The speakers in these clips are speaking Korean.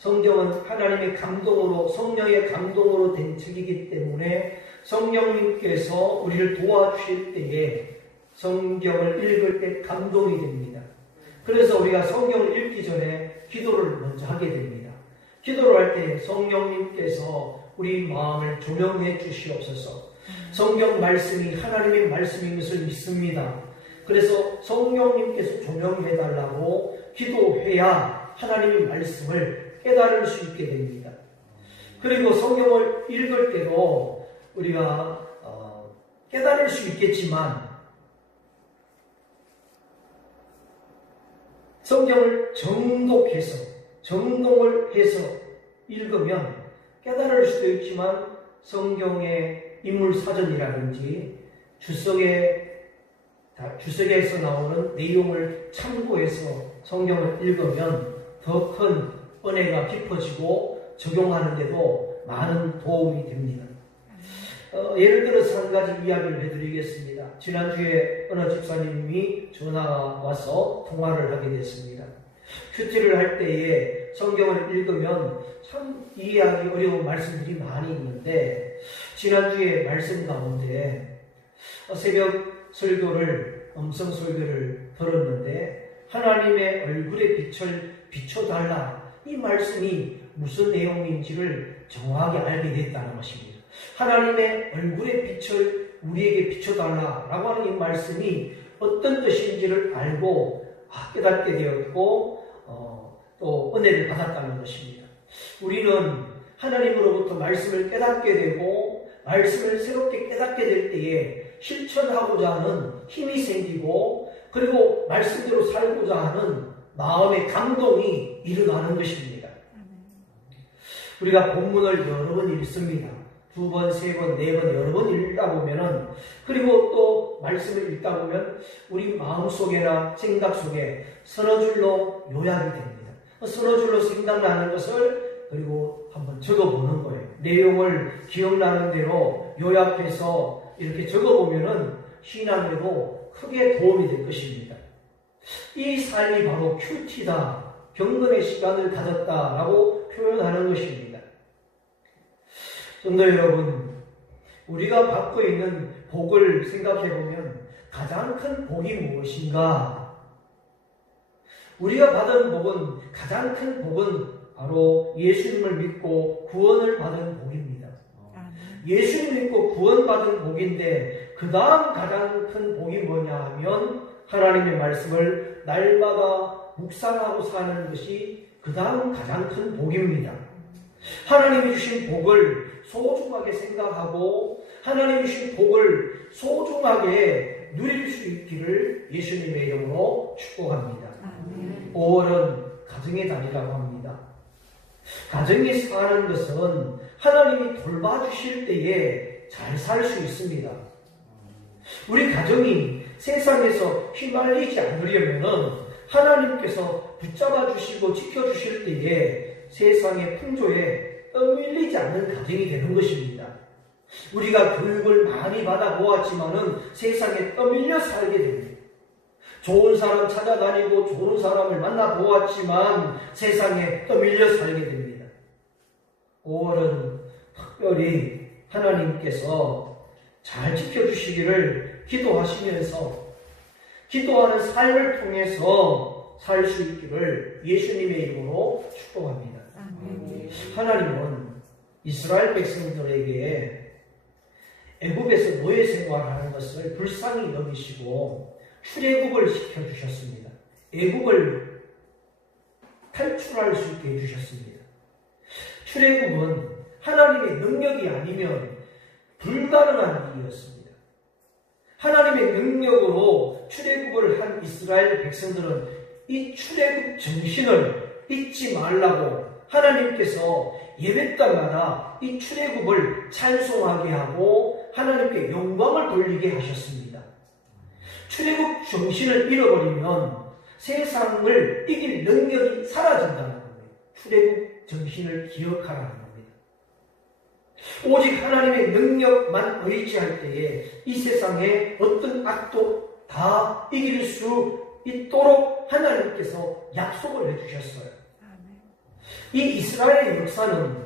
성경은 하나님의 감동으로, 성령의 감동으로 된 책이기 때문에 성령님께서 우리를 도와주실 때에 성경을 읽을 때 감동이 됩니다. 그래서 우리가 성경을 읽기 전에 기도를 먼저 하게 됩니다. 기도를 할 때 성령님께서 우리 마음을 조명해 주시옵소서. 성경 말씀이 하나님의 말씀인 것을 믿습니다. 그래서 성령님께서 조명해 달라고 기도해야 하나님의 말씀을 깨달을 수 있게 됩니다. 그리고 성경을 읽을 때도 우리가 깨달을 수 있겠지만 성경을 정독을 해서 읽으면 깨달을 수도 있지만 성경의 인물사전이라든지 주석에서 나오는 내용을 참고해서 성경을 읽으면 더 큰 은혜가 깊어지고 적용하는 데도 많은 도움이 됩니다. 예를 들어서 한 가지 이야기를 해드리겠습니다. 지난주에 어느 집사님이 전화가 와서 통화를 하게 됐습니다. 큐티를 할 때에 성경을 읽으면 참 이해하기 어려운 말씀들이 많이 있는데 지난주에 말씀 가운데 새벽 설교를, 음성 설교를 들었는데 하나님의 얼굴의 빛을 비춰달라, 이 말씀이 무슨 내용인지를 정확하게 알게 됐다는 것입니다. 하나님의 얼굴의 빛을 우리에게 비춰달라라고 하는 이 말씀이 어떤 뜻인지를 알고 깨닫게 되었고 또 은혜를 받았다는 것입니다. 우리는 하나님으로부터 말씀을 깨닫게 되고 말씀을 새롭게 깨닫게 될 때에 실천하고자 하는 힘이 생기고 그리고 말씀대로 살고자 하는 마음의 감동이 일어나는 것입니다. 우리가 본문을 여러 번 읽습니다. 2번, 3번, 4번 여러 번 읽다 보면은, 그리고 또 말씀을 읽다 보면 우리 마음속에나 생각 속에 서너 줄로 요약이 됩니다. 서너 줄로 생각나는 것을 그리고 한번 적어보는 거예요. 내용을 기억나는 대로 요약해서 이렇게 적어보면은 신앙에도 크게 도움이 될 것입니다. 이 삶이 바로 큐티다, 경건의 시간을 가졌다라고 표현하는 것입니다. 성도 여러분, 우리가 받고 있는 복을 생각해보면 가장 큰 복이 무엇인가? 우리가 받은 복은, 가장 큰 복은 바로 예수님을 믿고 구원을 받은 복입니다. 예수님 믿고 구원받은 복인데 그 다음 가장 큰 복이 뭐냐 하면 하나님의 말씀을 날마다 묵상하고 사는 것이 그 다음 가장 큰 복입니다. 하나님이 주신 복을 소중하게 생각하고 하나님이 주신 복을 소중하게 누릴 수 있기를 예수님의 이름으로 축복합니다. 5월은 가정의 달이라고 합니다. 가정이 사는 것은 하나님이 돌봐주실 때에 잘 살 수 있습니다. 우리 가정이 세상에서 휘말리지 않으려면 하나님께서 붙잡아 주시고 지켜주실 때에 세상의 풍조에 떠밀리지 않는 가정이 되는 것입니다. 우리가 교육을 많이 받아보았지만은 세상에 떠밀려 살게 됩니다. 좋은 사람 찾아다니고 좋은 사람을 만나보았지만 세상에 떠밀려 살게 됩니다. 5월은 특별히 하나님께서 잘 지켜주시기를 기도하시면서 기도하는 삶을 통해서 살 수 있기를 예수님의 이름으로 축복합니다. 하나님은 이스라엘 백성들에게 애굽에서 노예 생활하는 것을 불쌍히 여기시고 출애굽을 시켜주셨습니다. 애굽을 탈출할 수 있게 해주셨습니다. 출애굽은 하나님의 능력이 아니면 불가능한 일이었습니다. 하나님의 능력으로 출애굽을 한 이스라엘 백성들은 이 출애굽 정신을 잊지 말라고 하나님께서 예배당마다 이 출애굽을 찬송하게 하고 하나님께 영광을 돌리게 하셨습니다. 출애굽 정신을 잃어버리면 세상을 이길 능력이 사라진다는 겁니다. 출애굽 정신을 기억하라는 겁니다. 오직 하나님의 능력만 의지할 때에 이 세상에 어떤 악도 다 이길 수 있도록 하나님께서 약속을 해주셨어요. 이 이스라엘의 역사는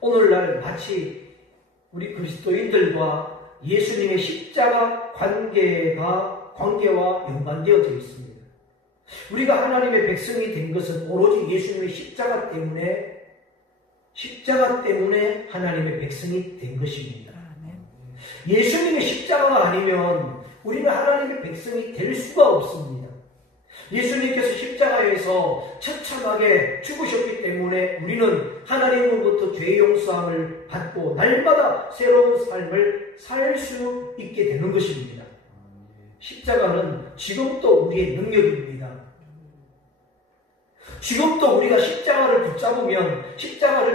오늘날 마치 우리 그리스도인들과 예수님의 십자가 관계와 연관되어져 있습니다. 우리가 하나님의 백성이 된 것은 오로지 예수님의 십자가 때문에 하나님의 백성이 된 것입니다. 예수님의 십자가가 아니면 우리는 하나님의 백성이 될 수가 없습니다. 예수님께서 십자가에서 처참하게 죽으셨기 때문에 우리는 하나님으로부터 죄 용서함을 받고 날마다 새로운 삶을 살 수 있게 되는 것입니다. 십자가는 지금도 우리의 능력입니다. 지금도 우리가 십자가를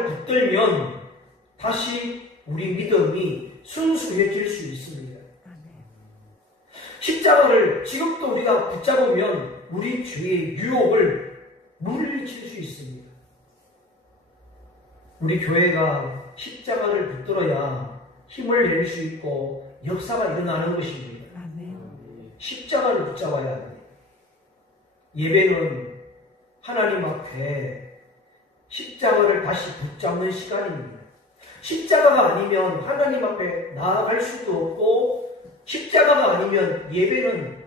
붙들면 다시 우리 믿음이 순수해질 수 있습니다. 십자가를 지금도 우리가 붙잡으면 우리 죄의 유혹을 물리칠 수 있습니다. 우리 교회가 십자가를 붙들어야 힘을 낼 수 있고 역사가 일어나는 것입니다. 십자가를 붙잡아야 합니다. 예배는 하나님 앞에 십자가를 다시 붙잡는 시간입니다. 십자가가 아니면 하나님 앞에 나아갈 수도 없고 십자가가 아니면 예배는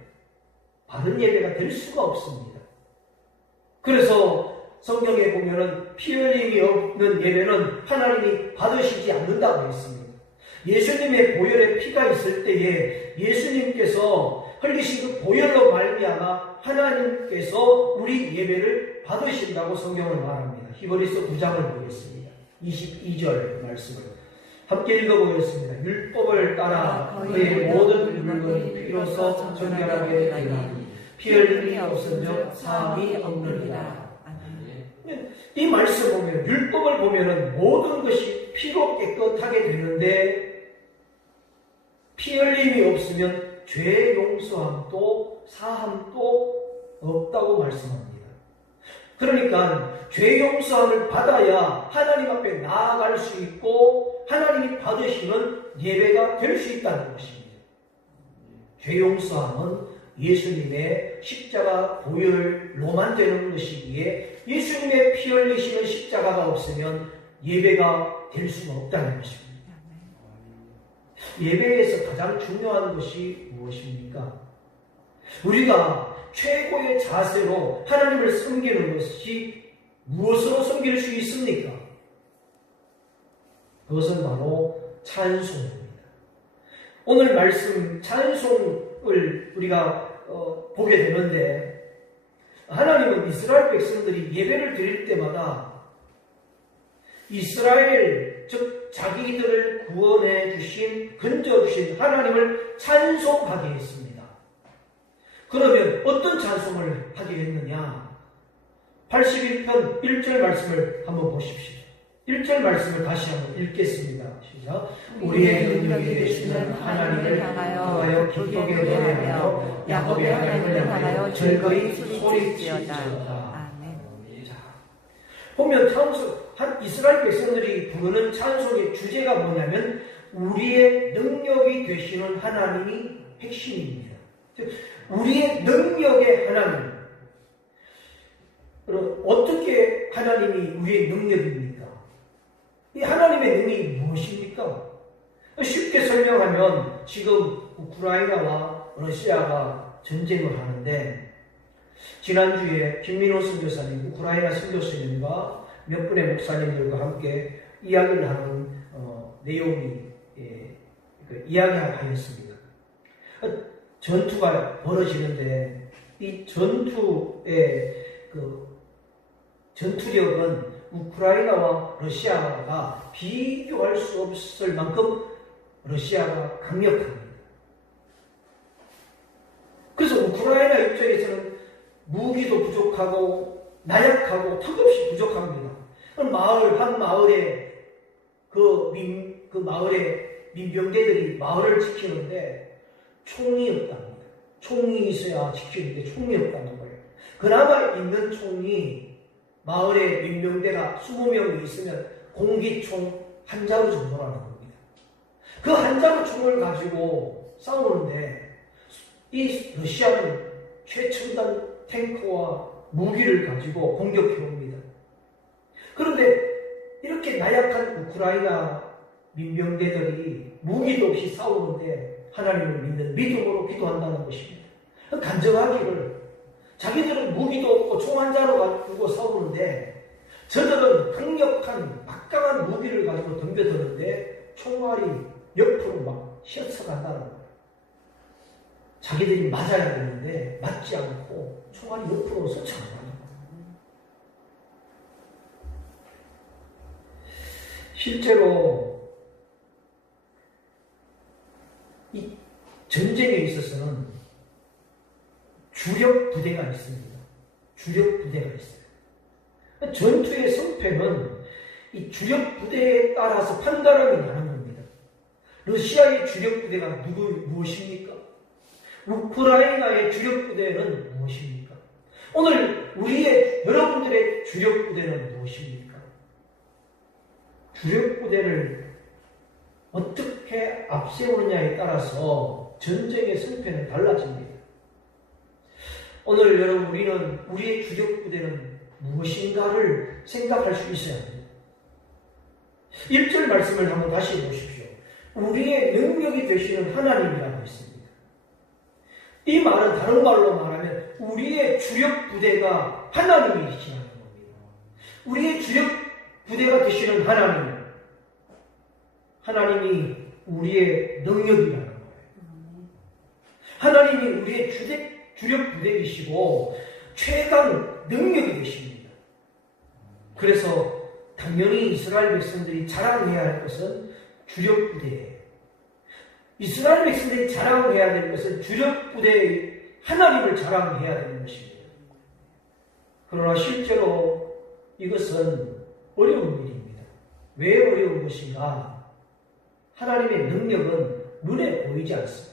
바른 예배가 될 수가 없습니다. 그래서 성경에 보면은 피 흘림이 없는 예배는 하나님이 받으시지 않는다고 했습니다. 예수님의 보혈의 피가 있을 때에 예수님께서 흘리신 그 보혈로 말미암아 하나님께서 우리 예배를 받으신다고 성경을 말합니다. 히브리서 9장을 보겠습니다. 22절 말씀을 함께 읽어보겠습니다. 율법을 따라 그의 모든 물건이 피로써 정결하게 되나니 피 흘림이 없으면 사함이 없느니라. 이 말씀 보면 율법을 보면은 모든 것이 피로 깨끗하게 되는데 피 흘림이 없으면 죄 용서함도 사함도 없다고 말씀합니다. 그러니까 죄 용서함을 받아야 하나님 앞에 나아갈 수 있고 하나님이 받으시는 예배가 될 수 있다는 것입니다. 죄 용서함은 예수님의 십자가 보혈로만 되는 것이기에 예수님의 피 흘리시는 십자가가 없으면 예배가 될 수가 없다는 것입니다. 예배에서 가장 중요한 것이 무엇입니까? 우리가 최고의 자세로 하나님을 섬기는 것이 무엇으로 섬길 수 있습니까? 그것은 바로 찬송입니다. 오늘 말씀 찬송을 우리가 보게 되는데 하나님은 이스라엘 백성들이 예배를 드릴 때마다 이스라엘 즉 자기들을 구원해 주신 건져 주신 하나님을 찬송하게 했습니다. 그러면 어떤 찬송을 하게 했느냐? 81편 1절 말씀을 한번 보십시오. 1절 말씀을 다시 한번 읽겠습니다. 시작. 우리의 능력이 되시는 하나님을 향하여 기쁘게 노래하며 야곱의 하나님을 향하여 즐거이 소리치리로다. 자, 보면 이스라엘 백성들이 부르는 찬송의 주제가 뭐냐면 우리의 능력이 되시는 하나님이 핵심입니다. 즉 우리의 능력의 하나님. 그럼 어떻게 하나님이 우리의 능력입니까? 이 하나님의 능력이 무엇입니까? 쉽게 설명하면 지금 우크라이나와 러시아가 전쟁을 하는데 지난주에 김민호 선교사님, 우크라이나 선교사님과 몇 분의 목사님들과 함께 이야기를 하는 내용이 이야기하였습니다. 전투가 벌어지는데 이 전투의 전투력은 우크라이나와 러시아가 비교할 수 없을 만큼 러시아가 강력합니다. 그래서 우크라이나 입장에서는 무기도 부족하고 나약하고 턱없이 부족합니다. 한 마을에 그 마을의 민병대들이 마을을 지키는데 총이 없답니다. 총이 있어야 지키는데 총이 없다는 거예요. 그나마 있는 총이 마을에 민병대가 20명이 있으면 공기총 한 자루 정도라는 겁니다. 그 한 자루 총을 가지고 싸우는데 이 러시아는 최첨단 탱크와 무기를 가지고 공격해 옵니다. 그런데 이렇게 나약한 우크라이나 민병대들이 무기도 없이 싸우는데 하나님을 믿는 믿음으로 기도한다는 것입니다. 간증하기를 자기들은 무기도 없고 총 한 자루 가지고 싸우는데 저들은 강력한 막강한 무기를 가지고 덤벼드는데 총알이 옆으로 막 휘어쳐간다는 거예요. 자기들이 맞아야 되는데 맞지 않고 총알이 옆으로 솟아나는 거예요. 실제로 이 전쟁에 있어서는 주력 부대가 있습니다. 주력 부대가 있어요. 전투의 성패는 이 주력 부대에 따라서 판단하기 나는 겁니다. 러시아의 주력 부대가 무엇입니까? 우크라이나의 주력 부대는 무엇입니까? 오늘 여러분들의 주력 부대는 무엇입니까? 주력 부대를 어떻게 앞세우느냐에 따라서 전쟁의 성패는 달라집니다. 오늘 여러분 우리는 우리의 주력 부대는 무엇인가를 생각할 수 있어야 합니다. 1절 말씀을 한번 다시 보십시오. 우리의 능력이 되시는 하나님이라고 했습니다. 이 말은 다른 말로 말하면 우리의 주력 부대가 하나님이시라는 겁니다. 우리의 주력 부대가 되시는 하나님이 우리의 능력이라는 거예요. 하나님이 우리의 주력 부대이시고 최강 능력이 되십니다. 그래서 당연히 이스라엘 백성들이 자랑해야 할 것은 주력 부대예요. 이스라엘 백성들이 자랑해야 될 것은 주력 부대의 하나님을 자랑해야 되는 것입니다. 그러나 실제로 이것은 어려운 일입니다. 왜 어려운 것인가? 하나님의 능력은 눈에 보이지 않습니다.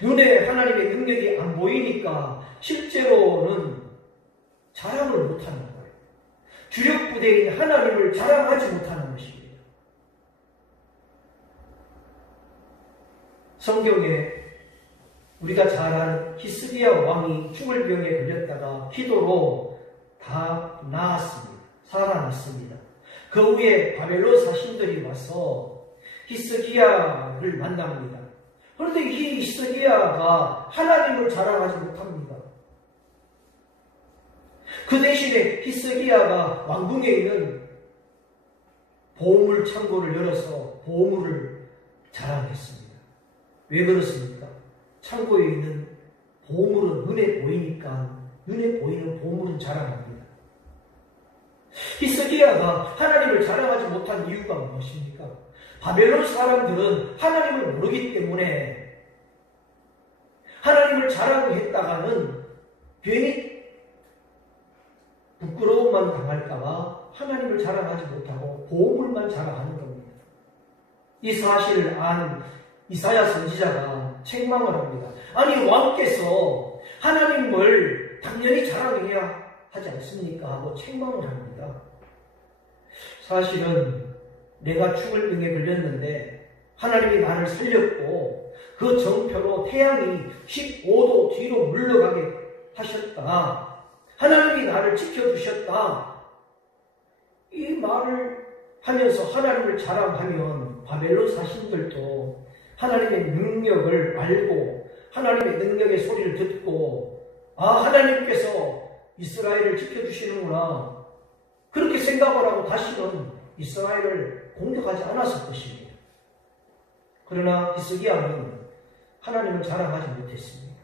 눈에 하나님의 능력이 안 보이니까 실제로는 자랑을 못하는 거예요. 주력 부대인 하나님을 자랑하지 못하는 것입니다. 성경에 우리가 잘 아는 히스기야 왕이 죽을 병에 걸렸다가 기도로 다 나았습니다. 살아났습니다. 그 후에 바벨론 사신들이 와서 히스기야를 만납니다. 그런데 이 히스기야가 하나님을 자랑하지 못합니다. 그 대신에 히스기야가 왕궁에 있는 보물 창고를 열어서 보물을 자랑했습니다. 왜 그렇습니까? 창고에 있는 보물은 눈에 보이니까 눈에 보이는 보물은 자랑합니다. 히스기야가 하나님을 자랑하지 못한 이유가 무엇입니까? 바벨론 사람들은 하나님을 모르기 때문에 하나님을 자랑했다가는 괜히 부끄러움만 당할까봐 하나님을 자랑하지 못하고 보물만 자랑하는 겁니다. 이 사실을 안 이사야 선지자가 책망을 합니다. 아니 왕께서 하나님을 당연히 자랑해야 하지 않습니까? 하고 책망을 합니다. 사실은 내가 죽을 병에 걸렸는데 하나님이 나를 살렸고 그 정표로 태양이 15도 뒤로 물러가게 하셨다. 하나님이 나를 지켜주셨다. 이 말을 하면서 하나님을 자랑하면 바벨론 사신들도 하나님의 능력을 알고 하나님의 능력의 소리를 듣고 하나님께서 이스라엘을 지켜주시는구나 그렇게 생각을 하고 다시는 이스라엘을 공격하지 않았을 것입니다. 그러나 히스기야는 하나님을 자랑하지 못했습니다.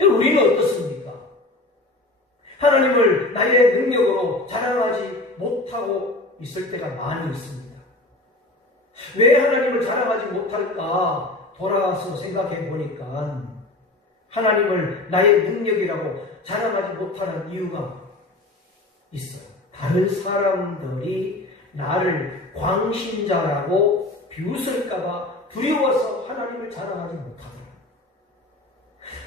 우리는 어떻습니까? 하나님을 나의 능력으로 자랑하지 못하고 있을 때가 많이 있습니다. 왜 하나님을 자랑하지 못할까 돌아와서 생각해 보니까 하나님을 나의 능력이라고 자랑하지 못하는 이유가 있어요. 다른 사람들이 나를 광신자라고 비웃을까봐 두려워서 하나님을 자랑하지 못합니다.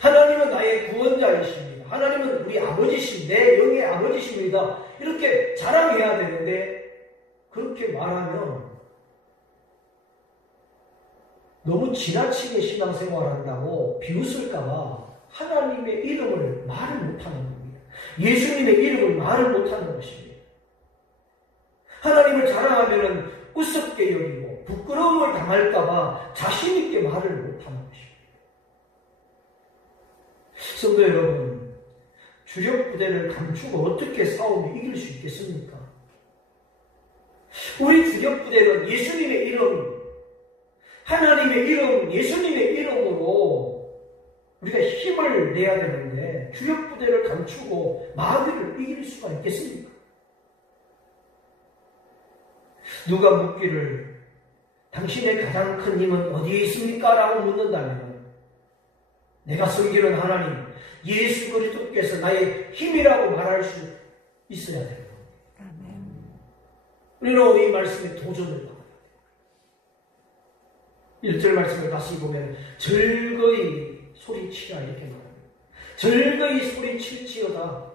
하나님은 나의 구원자이십니다. 하나님은 우리 아버지신데 영의 아버지십니다. 이렇게 자랑해야 되는데 그렇게 말하면 너무 지나치게 신앙생활한다고 비웃을까봐 하나님의 이름을 말을 못하는 겁니다. 예수님의 이름을 말을 못하는 것입니다. 하나님을 자랑하면 우습게 여기고 부끄러움을 당할까봐 자신있게 말을 못하는 것입니다. 성도 여러분, 주력 부대를 감추고 어떻게 싸우며 이길 수 있겠습니까? 우리 주력 부대는 예수님의 이름, 하나님의 이름, 예수님의 이름으로 우리가 힘을 내야 되는데 주력 부대를 감추고 마귀를 이길 수가 있겠습니까? 누가 묻기를 당신의 가장 큰 힘은 어디에 있습니까? 라고 묻는다면 내가 섬기는 하나님, 예수 그리스도께서 나의 힘이라고 말할 수 있어야 됩니다. 우리는 이 말씀에 도전을 받아야 돼요. 1절 말씀을 다시 보면 즐거이 소리치라 이렇게 말합니다. 즐거이 소리칠지어다.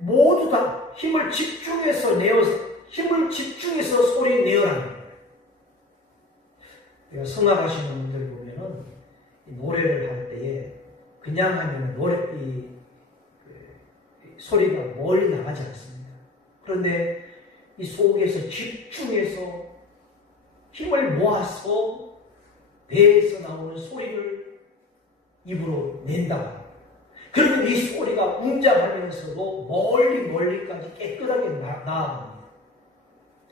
모두 다 힘을 집중해서 소리 내어라. 성악하시는 분들 보면은 노래를 할 때에 그냥 하면 소리가 멀리 나가지 않습니다. 그런데 이 속에서 집중해서 힘을 모아서 배에서 나오는 소리를 입으로 낸다. 그러면 이 소리가 웅장하면서도 멀리까지 깨끗하게 나아갑니다.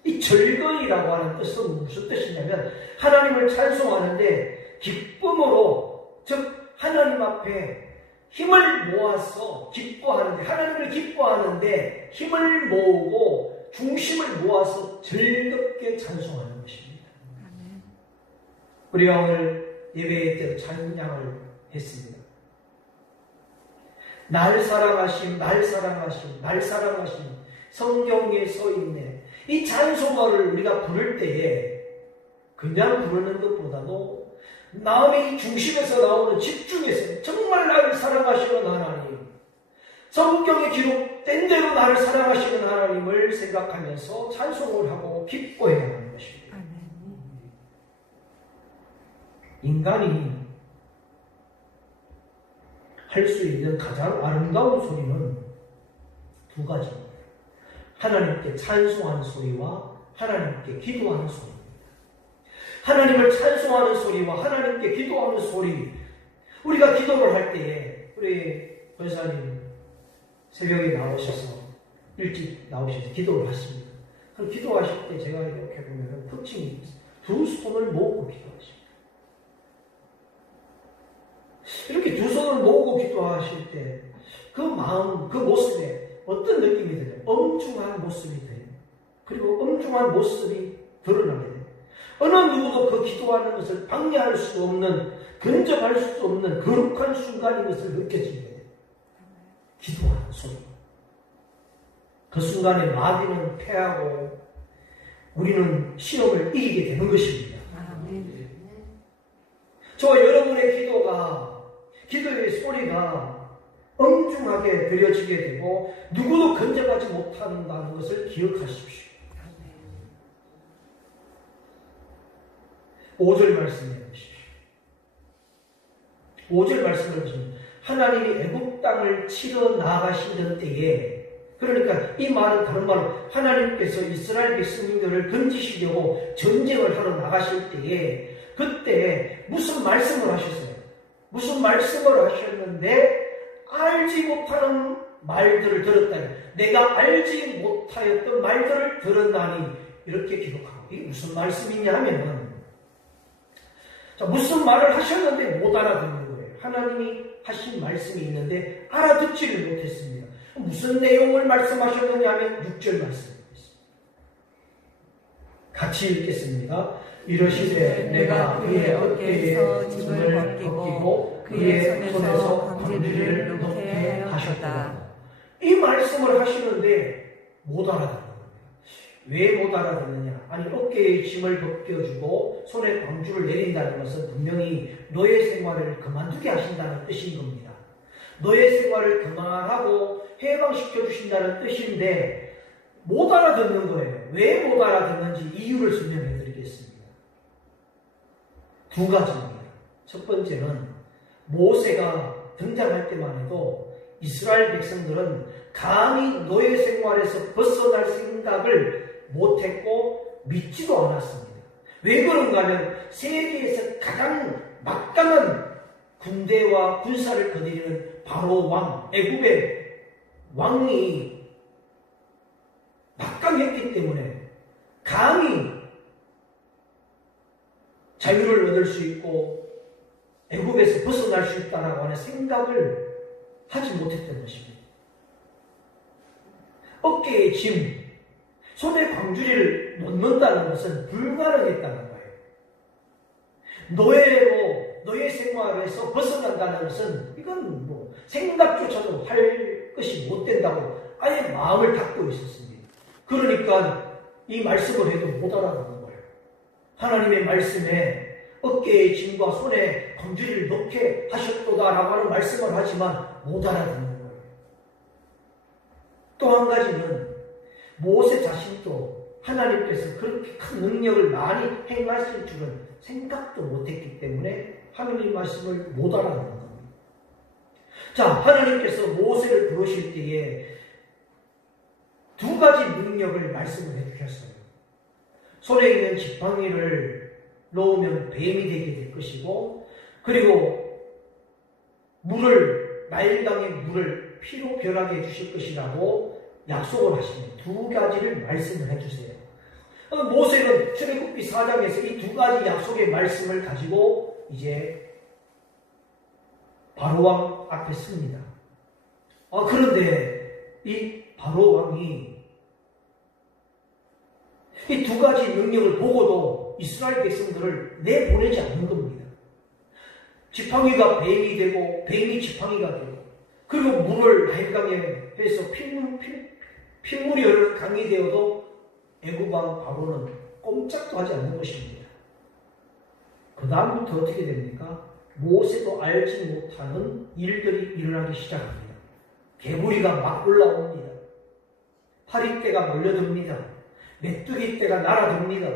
이 즐거이라고 하는 뜻은 무슨 뜻이냐면 하나님을 찬송하는데 기쁨으로, 즉 하나님 앞에 힘을 모아서 기뻐하는데, 하나님을 기뻐하는데 힘을 모으고 중심을 모아서 즐겁게 찬송하는 것입니다. 우리가 오늘 예배 때 찬양을 했습니다. 날 사랑하심, 날 사랑하심, 날 사랑하심, 성경에 써있네. 이 찬송가를 우리가 부를 때에 그냥 부르는 것보다도 마음의 중심에서 나오는 집중에서 정말 나를 사랑하시는 하나님, 성경에 기록된 대로 나를 사랑하시는 하나님을 생각하면서 찬송을 하고 기뻐해야 하는 것입니다. 인간이 할 수 있는 가장 아름다운 소리는 두 가지입니다. 하나님께 찬송하는 소리와 하나님께 기도하는 소리입니다. 하나님을 찬송하는 소리와 하나님께 기도하는 소리. 우리가 기도를 할 때에 우리 권사님 새벽에 나오셔서 일찍 나오셔서 기도를 하십니다. 그럼 기도하실 때 제가 이렇게 보면 특징이 있어요. 두 손을 모으고 기도하십니다. 이렇게 두 손을 모으고 기도하실 때 그 마음, 그 모습에 어떤 느낌이 들어요? 엄중한 모습이 돼요. 그리고 엄중한 모습이 드러나게 돼요. 어느 누구도 그 기도하는 것을 방해할 수 없는, 근접할 수 없는 거룩한 순간인 것을 느껴지게 돼요. 기도하는 소리. 그 순간에 마귀는 패하고 우리는 시험을 이기게 되는 것입니다. 저와 여러분의 기도의 소리가 엄중하게 들려지게 되고 누구도 근접하지 못한다는 것을 기억하십시오. 5절 말씀해 보십시오. 5절 말씀을 보시면 하나님이 애굽 땅을 치러 나가시던 때에, 그러니까 이 말은 다른 말로 하나님께서 이스라엘 백성들을 건지시려고 전쟁을 하러 나가실 때에 그때 무슨 말씀을 하셨어요? 무슨 말씀을 하셨는데 알지 못하는 말들을 들었다니, 내가 알지 못하였던 말들을 들었나니, 이렇게 기록하고, 이게 무슨 말씀이냐 하면, 자, 무슨 말을 하셨는데 못 알아듣는 거예요. 하나님이 하신 말씀이 있는데 알아듣지를 못했습니다. 무슨 내용을 말씀하셨느냐 하면 6절 말씀입니다. 같이 읽겠습니다. 이러시되 내가 그의 어깨에 짐을 벗기고 그의 손에서 광주리를 놓게 하셨다. 이 말씀을 하시는데 못 알아듣는 거예요. 왜 못 알아듣느냐? 아니, 어깨에 짐을 벗겨주고 손에 광주를 내린다는 것은 분명히 노예 생활을 그만두게 하신다는 뜻인 겁니다. 노예 생활을 그만하고 해방시켜 주신다는 뜻인데 못 알아듣는 거예요. 왜 못 알아듣는지 이유를 설명해 드리겠습니다. 두 가지입니다. 첫 번째는 모세가 등장할 때만 해도 이스라엘 백성들은 감히 노예 생활에서 벗어날 생각을 못했고 믿지도 않았습니다. 왜 그런가 하면 세계에서 가장 막강한 군대와 군사를 거느리는 바로 왕, 애굽의 왕이 막강했기 때문에 감히 자유를 얻을 수 있고 애굽에서 벗어날 수 있다라고 하는 생각을 하지 못했던 것입니다. 어깨에 짐, 손에 광주리를 놓는다는 것은 불가능했다는 거예요. 노예 생활에서 벗어난다는 것은 이건 뭐 생각조차도 할 것이 못 된다고 아예 마음을 닫고 있었습니다. 그러니까 이 말씀을 해도 못 알아듣는 거예요. 하나님의 말씀에 어깨에 짐과 손에 광주리를 놓게 하셨도다라고 하는 말씀을 하지만 못 알아듣는 거예요. 또 한 가지는 모세 자신도 하나님께서 그렇게 큰 능력을 많이 행하실 줄은 생각도 못했기 때문에 하나님 말씀을 못 알아듣는 겁니다. 자, 하나님께서 모세를 부르실 때에 두 가지 능력을 말씀을 해주셨어요. 손에 있는 지팡이를 놓으면 뱀이 되게 될 것이고, 그리고 나일강의 물을 피로 변하게 해주실 것이라고 약속을 하시는 두 가지를 말씀을 해주세요. 모세는 출애굽기 4장에서 이 두 가지 약속의 말씀을 가지고 이제 바로왕 앞에 섭니다. 그런데 이 바로왕이 이 두 가지 능력을 보고도 이스라엘 백성들을 내보내지 않는 겁니다. 지팡이가 뱀이 되고 뱀이 지팡이가 되고, 그리고 물을 나일강에 해서 핏물이 여러 강이 되어도 애굽왕 바로는 꼼짝도 하지 않는 것입니다. 그 다음부터 어떻게 됩니까? 모세도 알지 못하는 일들이 일어나기 시작합니다. 개구리가 막 올라옵니다. 파리떼가 몰려듭니다. 메뚜기떼가 날아듭니다.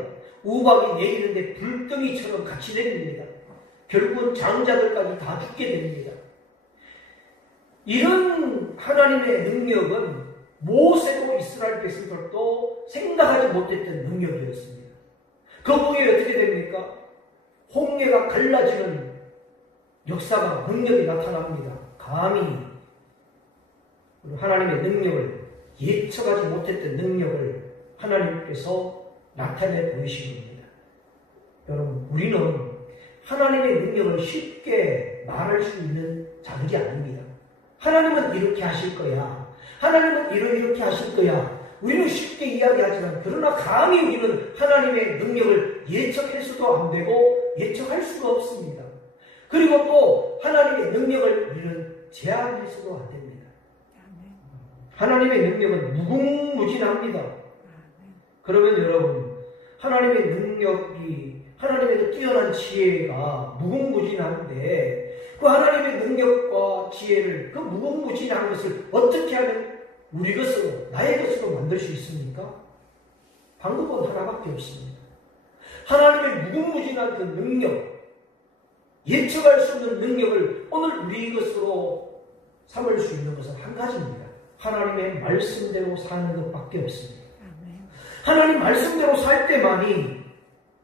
우박이 내리는데 불덩이처럼 같이 내립니다. 결국은 장자들까지 다 죽게 됩니다. 이런 하나님의 능력은 모세도 이스라엘 백성들도 생각하지 못했던 능력이었습니다. 거기에 어떻게 됩니까? 홍해가 갈라지는 역사가, 능력이 나타납니다. 감히 하나님의 능력을, 예측하지 못했던 능력을 하나님께서 나타내 보이신 겁니다. 여러분, 우리는 하나님의 능력을 쉽게 말할 수 있는 자들이 아닙니다. 하나님은 이렇게 하실 거야. 하나님은 이렇게 하실 거야. 우리는 쉽게 이야기하지만, 그러나 감히 우리는 하나님의 능력을 예측해서도 안 되고 예측할 수가 없습니다. 그리고 또 하나님의 능력을 우리는 제한해서도 안 됩니다. 하나님의 능력은 무궁무진합니다. 그러면 여러분, 하나님의 능력이, 하나님의 뛰어난 지혜가 무궁무진한데, 그 하나님의 능력과 지혜를, 그 무궁무진한 것을 어떻게 하면 우리 것으로, 나의 것으로 만들 수 있습니까? 방법은 하나밖에 없습니다. 하나님의 무궁무진한 그 능력, 예측할 수 없는 능력을 오늘 우리 것으로 삼을 수 있는 것은 한 가지입니다. 하나님의 말씀대로 사는 것밖에 없습니다. 하나님 말씀대로 살 때만이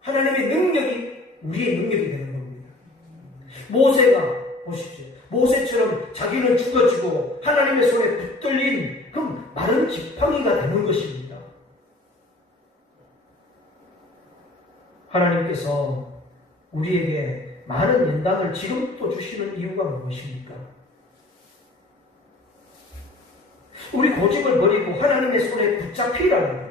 하나님의 능력이 우리의 능력이 되는 겁니다. 모세가 보십시오. 모세처럼 자기는 죽어지고 하나님의 손에 붙들린 그 마른 지팡이가 되는 것입니다. 하나님께서 우리에게 많은 연단을 지금도 주시는 이유가 무엇입니까? 우리 고집을 버리고 하나님의 손에 붙잡히라는 겁니다.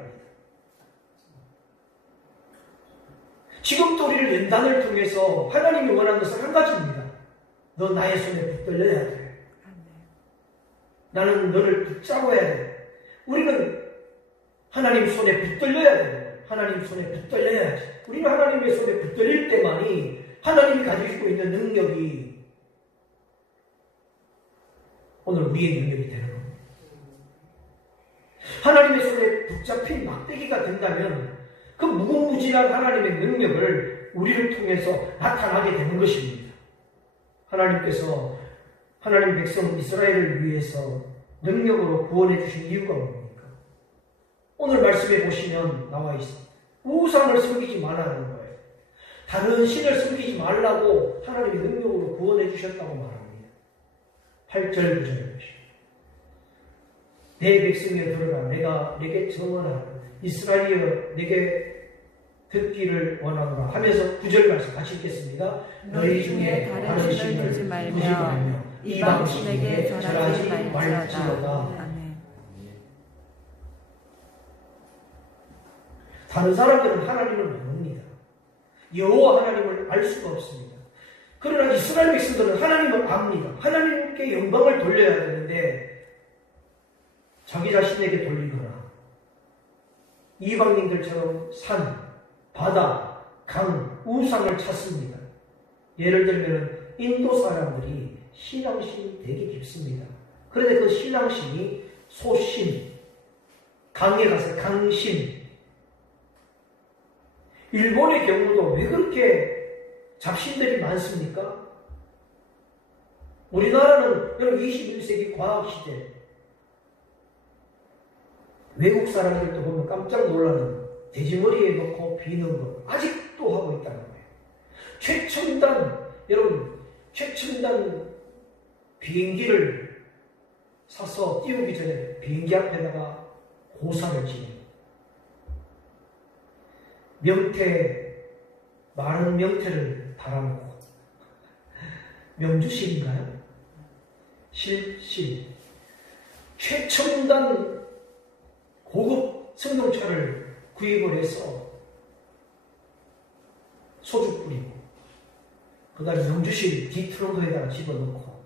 지금도 우리를 연단을 통해서 하나님이 원하는 것은 한 가지입니다. 너 나의 손에 붙들려야 돼. 나는 너를 붙잡아야 돼. 우리는 하나님 손에 붙들려야 돼. 하나님 손에 붙들려야지. 우리는 하나님의 손에 붙들릴 때만이 하나님이 가지고 있는 능력이 오늘 우리의 능력이 되는 겁니다. 하나님의 손에 붙잡힌 막대기가 된다면 그 무궁무진한 하나님의 능력을 우리를 통해서 나타나게 되는 것입니다. 하나님께서 하나님 백성 이스라엘을 위해서 능력으로 구원해 주신 이유가 뭡니까? 오늘 말씀에 보시면 나와 있습니다. 우상을 섬기지 말라는 거예요. 다른 신을 섬기지 말라고 하나님이 능력으로 구원해 주셨다고 말합니다. 8절 9절 내 백성이여 들으라. 내가 내게 증언하라. 이스라엘이여 내게 듣기를 원하노라 하면서 9절 말씀 같이 읽겠습니다. 너희 중에 다른 신을 두지 말며 이방 신에게 절하지 말지어다. 다른 사람들은 하나님을 모릅니다. 여호와 하나님을 알 수가 없습니다. 그러나 이스라엘 백성들은 하나님을 압니다. 하나님께 영광을 돌려야 되는데 자기 자신에게 돌리거나 이방인들처럼 산, 바다, 강, 우상을 찾습니다. 예를 들면 인도 사람들이 신앙심이 되게 깊습니다. 그런데 그 신앙심이 소신, 강에 가서 강신. 일본의 경우도 왜 그렇게 잡신들이 많습니까? 우리나라는 여러분 21세기 과학시대 외국 사람들도 보면 깜짝 놀라는 돼지머리에 넣고 비는 것 아직도 하고 있다는 거예요. 여러분 최첨단 비행기를 사서 띄우기 전에 비행기 앞에다가 고사를 지는 많은 명태를 달아놓고 명주실인가요? 실 최첨단 고급 승용차를 구입을 해서 소주 뿌리고 그 다음에 명주실 뒤트렁크에다가 집어넣고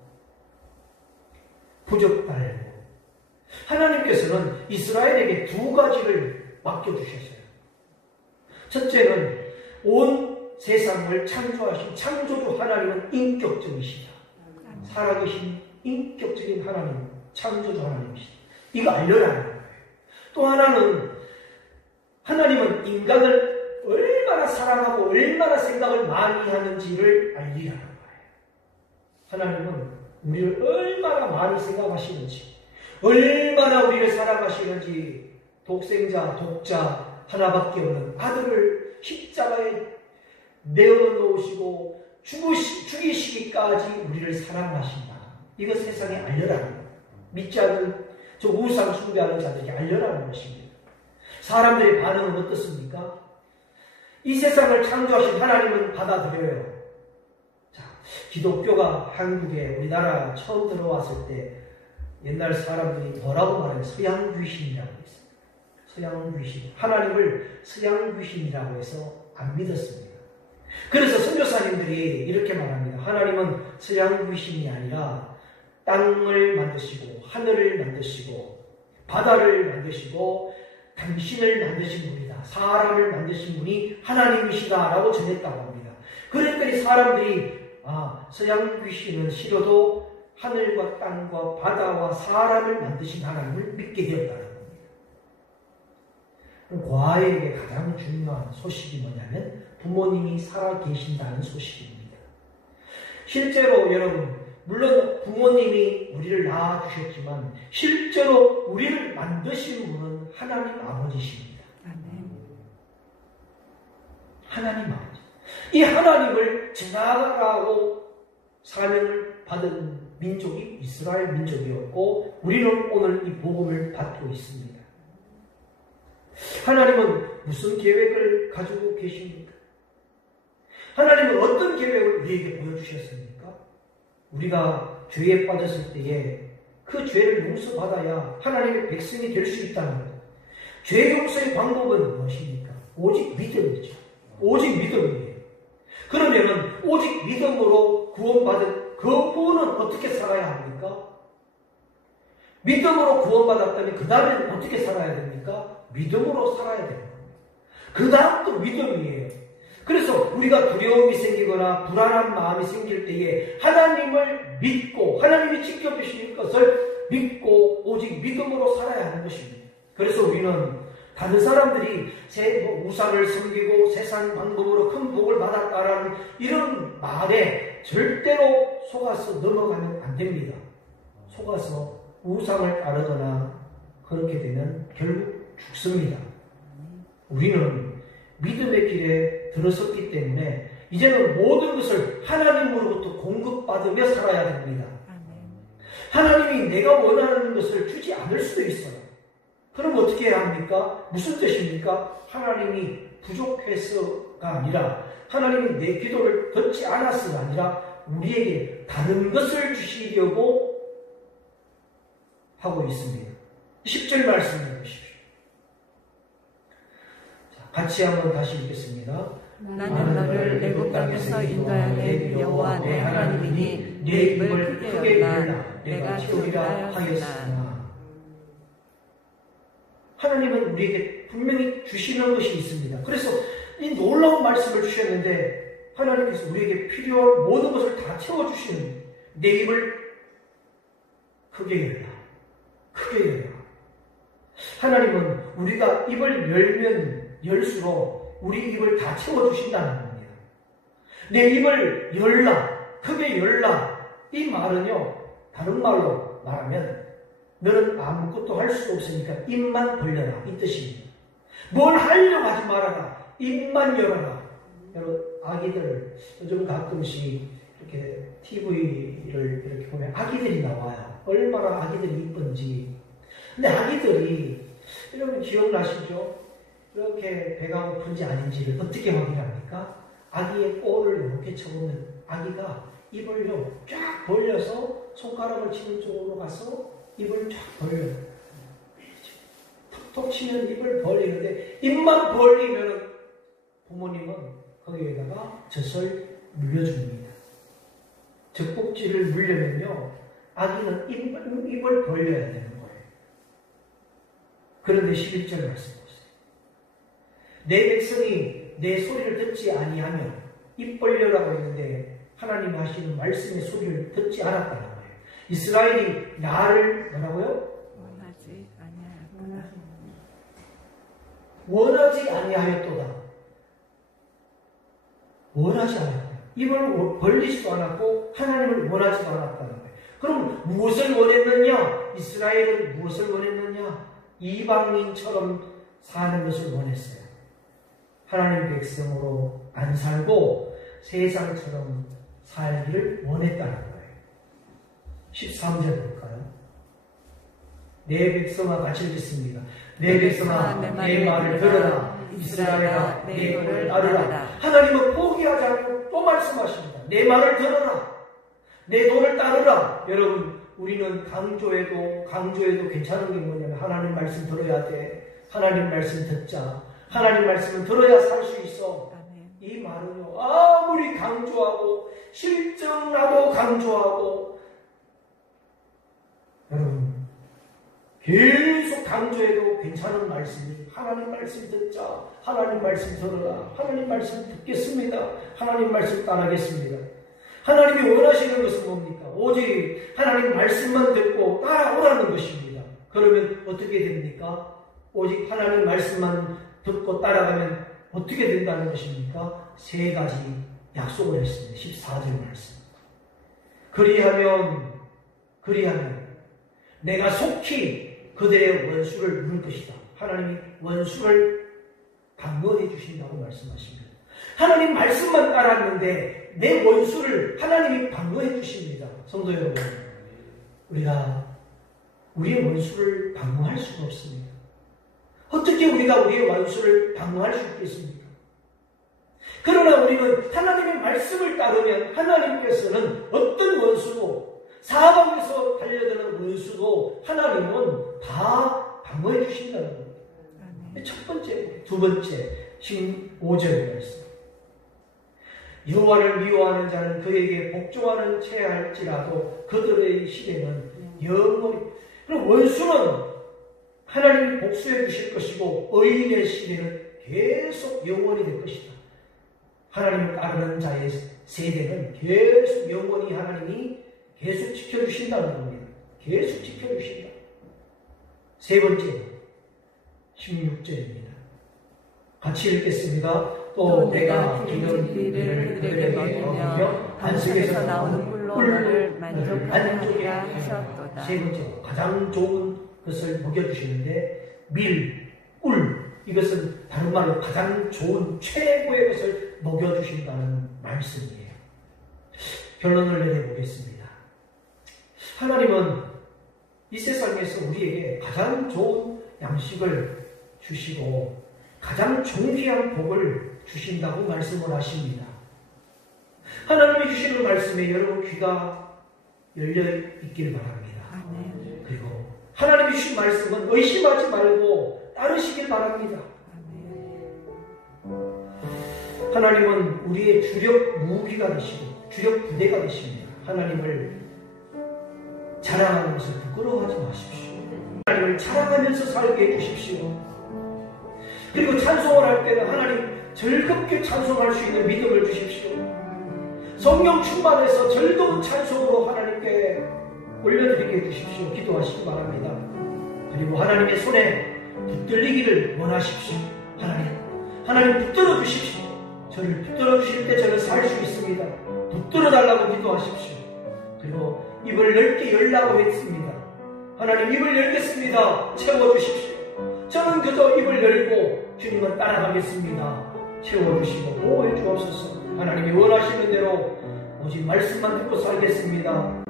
부적 달고 하나님께서는 이스라엘에게 두 가지를 맡겨주셨어요. 첫째는 온 세상을 창조하신 창조주 하나님은 인격적이시다. 살아계신 인격적인 하나님, 창조주 하나님이시다. 이거 알려라는 거예요. 또 하나는 하나님은 인간을 얼마나 사랑하고 얼마나 생각을 많이 하는지를 알리라는 거예요. 하나님은 우리를 얼마나 많이 생각하시는지, 얼마나 우리를 사랑하시는지, 독자 하나밖에 없는 아들을 십자가에 내어놓으시고 죽이시기까지 우리를 사랑하신다. 이거 세상에 알려라는 거예요. 믿지 않는 저 우상 숭배하는 자들이 알려라는 것입니다. 사람들의 반응은 어떻습니까? 이 세상을 창조하신 하나님은 받아들여요. 자, 기독교가 한국에 우리나라 처음 들어왔을 때 옛날 사람들이 뭐라고 말해요? 서양 귀신이라고 했어요. 서양 귀신. 하나님을 서양 귀신이라고 해서 안 믿었습니다. 그래서 선교사님들이 이렇게 말합니다. 하나님은 서양 귀신이 아니라 땅을 만드시고 하늘을 만드시고 바다를 만드시고 당신을 만드신 분이다. 사람을 만드신 분이 하나님이시다라고 전했다고 합니다. 그랬더니 사람들이 서양 귀신은 싫어도 하늘과 땅과 바다와 사람을 만드신 하나님을 믿게 되었다는 겁니다. 과에게 가장 중요한 소식이 뭐냐면 부모님이 살아계신다는 소식입니다. 실제로 여러분 물론 부모님이 우리를 낳아주셨지만 실제로 우리를 만드신 분은 하나님 아버지십니다. 하나님 아버지. 이 하나님을 전하라고 사명을 받은 민족이 이스라엘 민족이었고 우리는 오늘 이 복음을 받고 있습니다. 하나님은 무슨 계획을 가지고 계십니까? 하나님은 어떤 계획을 우리에게 보여주셨습니까? 우리가 죄에 빠졌을 때에 그 죄를 용서받아야 하나님의 백성이 될 수 있다는 것. 죄 용서의 방법은 무엇입니까? 오직 믿음이죠. 오직 믿음이에요. 그러면 오직 믿음으로 구원받은 그 부분은 어떻게 살아야 합니까? 믿음으로 구원받았더니 그 다음에는 어떻게 살아야 됩니까? 믿음으로 살아야 됩니다. 그 다음도 믿음이에요. 그래서 우리가 두려움이 생기거나 불안한 마음이 생길 때에 하나님을 믿고 하나님이 지켜주실 것을 믿고 오직 믿음으로 살아야 하는 것입니다. 그래서 우리는 다른 사람들이 우상을 섬기고 세상 방법으로 큰 복을 받았다라는 이런 말에 절대로 속아서 넘어가면 안 됩니다. 됩니다. 속아서 우상을 따르거나 그렇게 되면 결국 죽습니다. 우리는 믿음의 길에 들어섰기 때문에 이제는 모든 것을 하나님으로부터 공급받으며 살아야 됩니다. 하나님이 내가 원하는 것을 주지 않을 수도 있어요. 그럼 어떻게 해야 합니까? 무슨 뜻입니까? 하나님이 부족해서가 아니라 하나님이 내 기도를 듣지 않았어가 아니라 우리에게 다른 것을 주시려고 하고 있습니다. 10절 말씀해 보십시오. 자, 같이 한번 다시 읽겠습니다. 나는 너를 애굽 땅에서 인도하는 여호와 내 하나님이니 네 입을 크게 열라 내가 채우리라 하였으나. 하나님은 우리에게 분명히 주시는 것이 있습니다. 그래서 이 놀라운 말씀을 주셨는데 하나님께서 우리에게 필요한 모든 것을 다 채워주시는 내 입을 크게 열라. 크게 열라. 하나님은 우리가 입을 열면 열수록 우리 입을 다 채워주신다는 겁니다. 내 입을 열라. 크게 열라. 이 말은요. 다른 말로 말하면 너는 아무것도 할 수 없으니까 입만 벌려라. 이 뜻입니다. 뭘 하려고 하지 말아라. 입만 열어라. 여러분 아기들 요즘 가끔씩 이렇게 TV를 이렇게 보면 아기들이 나와요. 얼마나 아기들이 이쁜지. 근데 아기들이 여러분 기억나시죠? 이렇게 배가 고픈지 아닌지를 어떻게 확인합니까? 아기의 꼬를 이렇게 쳐보면 아기가 입을요 쫙 벌려서 손가락을 치는 쪽으로 가서 입을 쫙 벌려요. 톡톡 치면 입을 벌리는데 입만 벌리면 부모님은 거기에다가 젖을 물려줍니다. 젖꼭지를 물려면요 아기는 입을 벌려야 되는 거예요. 그런데 11절 말씀 보세요. 내 백성이 내 소리를 듣지 아니하며 입 벌려라고 했는데 하나님이 하시는 말씀의 소리를 듣지 않았다는 거예요. 이스라엘이 나를 뭐라고요? 원하지 아니하였도다. 원하지 않았다. 입을 벌리지도 않았고 하나님을 원하지도 않았다는 거예요. 그럼 무엇을 원했느냐? 이스라엘은 무엇을 원했느냐? 이방인처럼 사는 것을 원했어요. 하나님 백성으로 안 살고 세상처럼 살기를 원했다는 거예요. 13절 볼까요? 내 백성아 같이 읽겠습니다. 내 백성아 내 말을 들으라. 이스라엘아 내 말을 따르라. 하나님은 포기하지 않고 또 말씀하십니다. 내 말을 들으라. 내 도를 따르라. 여러분 우리는 강조해도 괜찮은 게 뭐냐면 하나님 말씀 들어야 돼. 하나님 말씀 듣자. 하나님 말씀은 들어야 살 수 있어. 이 말은요 아무리 강조하고 실증나도 강조하고 여러분 계속 강조해도 괜찮은 말씀이 하나님 말씀 듣자. 하나님 말씀 들어라. 하나님 말씀 듣겠습니다. 하나님 말씀 따르겠습니다. 하나님이 원하시는 것은 뭡니까? 오직 하나님 말씀만 듣고 따라오라는 것입니다. 그러면 어떻게 됩니까? 오직 하나님 말씀만 듣고 따라가면 어떻게 된다는 것입니까? 세 가지 약속을 했습니다. 14절 말씀. 그리하면 내가 속히 그들의 원수를 물 것이다. 하나님이 원수를 방어해 주신다고 말씀하십니다. 하나님 말씀만 따랐는데 내 원수를 하나님이 방어해 주십니다. 성도 여러분, 우리가 우리의 원수를 방어할 수가 없습니다. 어떻게 우리가 우리의 원수를 방어할 수 있겠습니까? 그러나 우리는 하나님의 말씀을 따르면 하나님께서는 어떤 원수도 사방에서 달려드는 원수도 하나님은 다 방어해 주신다는 겁니다. 첫 번째, 두 번째 15절 말씀. 여호와를 미워하는 자는 그에게 복종하는 체할지라도 그들의 시대는 영원히. 그럼 원수는 하나님이 복수해 주실 것이고 의인의 시대는 계속 영원히 될 것이다. 하나님을 따르는 자의 세대는 계속 영원히 하나님이 계속 지켜주신다는 겁니다. 계속 지켜주신다. 세 번째 16절입니다. 같이 읽겠습니다. 또 내가 기름 비를 그들에게 먹이며 안식에서 나오는 꿀로 꿀로 너를 만족하게 하리라 하셨도다. 세 번째로 가장 좋은 것을 먹여주시는데 밀, 꿀 이것은 다른 말로 가장 좋은 최고의 것을 먹여주신다는 말씀이에요. 결론을 내려보겠습니다. 하나님은 이 세상에서 우리에게 가장 좋은 양식을 주시고 가장 존귀한 복을 주신다고 말씀을 하십니다. 하나님이 주시는 말씀에 여러분 귀가 열려 있길 바랍니다. 아멘. 그리고 하나님이 주신 말씀은 의심하지 말고 따르시길 바랍니다. 하나님은 우리의 주력 무기가 되시고 주력 부대가 되십니다. 하나님을 자랑하는 것을 부끄러워하지 마십시오. 하나님을 자랑하면서 살게 해주십시오. 그리고 찬송을 할 때는 하나님 즐겁게 찬송할 수 있는 믿음을 주십시오. 성령 충만해서 즐거운 찬송으로 하나님께 올려드리게 해주십시오. 기도하시기 바랍니다. 그리고 하나님의 손에 붙들리기를 원하십시오. 하나님 붙들어 주십시오. 저를 붙들어 주실 때 저는 살 수 있습니다. 붙들어 달라고 기도하십시오. 그리고 입을 넓게 열라고 했습니다. 하나님 입을 열겠습니다. 채워주십시오. 저는 그저 입을 열고 주님을 따라가겠습니다. 채워주시고 보호해 주옵소서. 하나님이 원하시는 대로 오직 말씀만 듣고 살겠습니다.